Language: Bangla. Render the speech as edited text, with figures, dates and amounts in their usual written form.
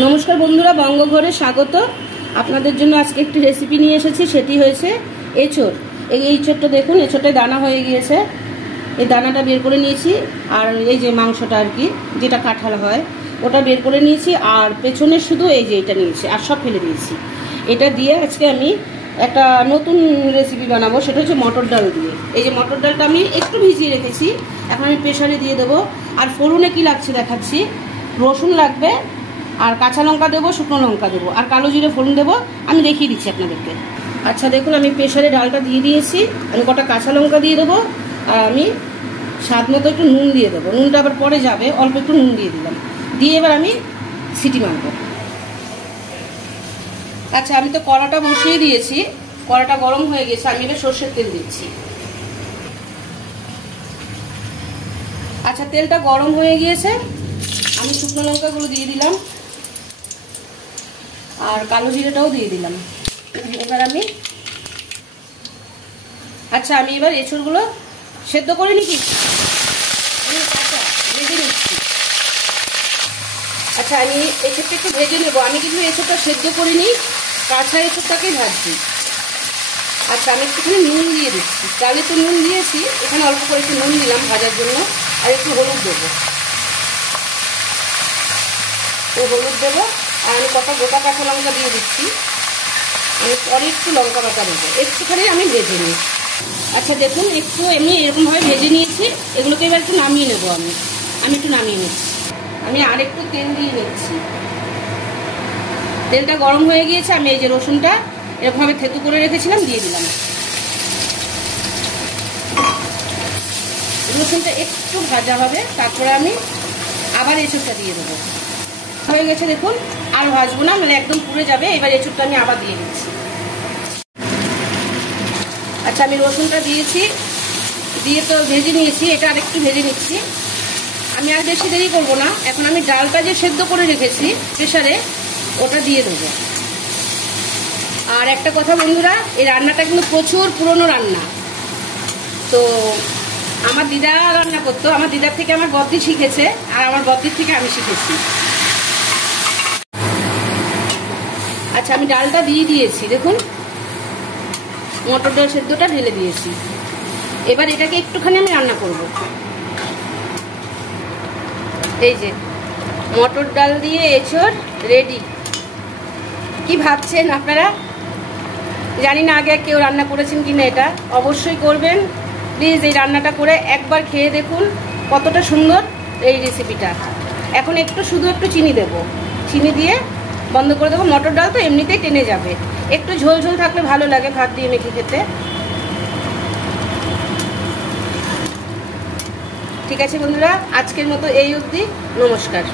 নমস্কার বন্ধুরা, বঙ্গঘরে স্বাগত। আপনাদের জন্য আজকে একটি রেসিপি নিয়ে এসেছি, সেটি হয়েছে এঁচোড়। এই এঁচোড়টা দেখুন, এঁচোড়টায় দানা হয়ে গিয়েছে। এই দানাটা বের করে নিয়েছি, আর এই যে মাংসটা আর কি, যেটা কাঁঠাল হয় ওটা বের করে নিয়েছি, আর পেছনে শুধু এই যে এটা নিয়েছি, আর সব ফেলে দিয়েছি। এটা দিয়ে আজকে আমি একটা নতুন রেসিপি বানাবো, সেটা হচ্ছে মটর ডাল দিয়ে। এই যে মটর ডালটা আমি একটু ভিজিয়ে রেখেছি, এখন আমি প্রেসারে দিয়ে দেবো। আর ফোড়নে কি লাগছে দেখাচ্ছি। রসুন লাগবে, আর কাঁচা লঙ্কা দেবো, শুকনো লঙ্কা দেবো, আর কালো জিরে ফোড়ন দেবো। আমি দেখিয়ে দিচ্ছি আপনাদেরকে। আচ্ছা দেখুন, আমি প্রেসারে ডালটা দিয়ে দিয়েছি। আমি কটা কাঁচা লঙ্কা দিয়ে দেবো, আর আমি স্বাদ মতো একটু নুন দিয়ে দেবো। নুনটা আবার পরে যাবে, অল্প একটু নুন দিয়ে দিলাম। দিয়ে এবার আমি সিটি মারবো। আচ্ছা, আমি তো কড়াটা বসিয়ে দিয়েছি, কড়াটা গরম হয়ে গেছে। আমি এবার সর্ষের তেল দিচ্ছি। আচ্ছা, তেলটা গরম হয়ে গিয়েছে, আমি শুকনো লঙ্কাগুলো দিয়ে দিলাম, আর কালো জিরেটাও দিয়ে দিলাম। এবার আমি এবার এঁচোড়গুলো সেদ্ধ করে নিচ্ছি, ভেজে নিচ্ছি। আচ্ছা, আমি এঁচোড়টা একটু ভেজে নেবো। আমি কিন্তু এঁচোড়টা সেদ্ধ করে নিই, কাঁচা এঁচোড়টাকেই ভাজছি। আচ্ছা, আমি একটুখানি নুন দিয়ে দিচ্ছি। ডালে তো নুন দিয়েছি, এখানে অল্প করে একটু নুন দিলাম ভাজার জন্য, আর একটু হলুদ দেবো। হলুদ দেবো, আর আমি কটা গোটা কাঁচা লঙ্কা দিয়ে দিচ্ছি। আমি পরে একটু লঙ্কা বাটা দেবো, একটুখানি আমি ভেজে নিই। আচ্ছা দেখুন, একটু এমনি এরকমভাবে ভেজে নিয়েছি। এগুলোকে এবার একটু নামিয়ে নেবো। আমি একটু নামিয়ে নিচ্ছি। আমি আর একটু তেল দিয়ে নিচ্ছি। তেলটা গরম হয়ে গিয়েছে। আমি এই যে রসুনটা এরকমভাবে থেতু করে রেখেছিলাম দিয়ে দিলাম। রসুনটা একটু ভাজা হবে, তারপরে আমি আবার এঁচোড়টা দিয়ে দেবো। হয়ে গেছে দেখুন, আর ভাজবো না, মানে একদম পুড়ে যাবে। এবার এঁচোড়টা আমি আবার দিয়ে দিচ্ছি। আচ্ছা, আমি রসুনটা দিয়েছি, দিয়ে তো ভেজে নিয়েছি। এটা আর একটু ভেজে নিচ্ছি। আমি আর বেশি দেরি করবো না। এখন আমি ডালটা যে সেদ্ধ করে রেখেছি প্রেসারে, ওটা দিয়ে দেবো। আর একটা কথা বন্ধুরা, এই রান্নাটা কিন্তু প্রচুর পুরনো রান্না। তো আমার দিদা রান্না করতো, আমার দিদার থেকে আমার বদ্দি শিখেছে, আর আমার বদ্দির থেকে আমি শিখেছি। আচ্ছা, আমি ডালটা দিয়ে দিয়েছি, দেখুন মটর ডাল সেদ্ধটা ঢেলে দিয়েছি। এবার এটাকে একটুখানি আমি রান্না করব। এই যে মটর ডাল দিয়ে এঁচোড় রেডি। কি ভাবছেন আপনারা? জানি না আগে কেউ রান্না করেছেন কিনা। এটা অবশ্যই করবেন প্লিজ। এই রান্নাটা করে একবার খেয়ে দেখুন কতটা সুন্দর এই রেসিপিটা। এখন শুধু একটু চিনি দেব, চিনি দিয়ে বন্ধ করে দেবো। মটর ডাল তো এমনিতেই টেনে যাবে, একটু ঝোল ঝোল থাকলে ভালো লাগে ভাত দিয়ে মেখে খেতে। ঠিক আছে বন্ধুরা, আজকের মতো এই অবধি। নমস্কার।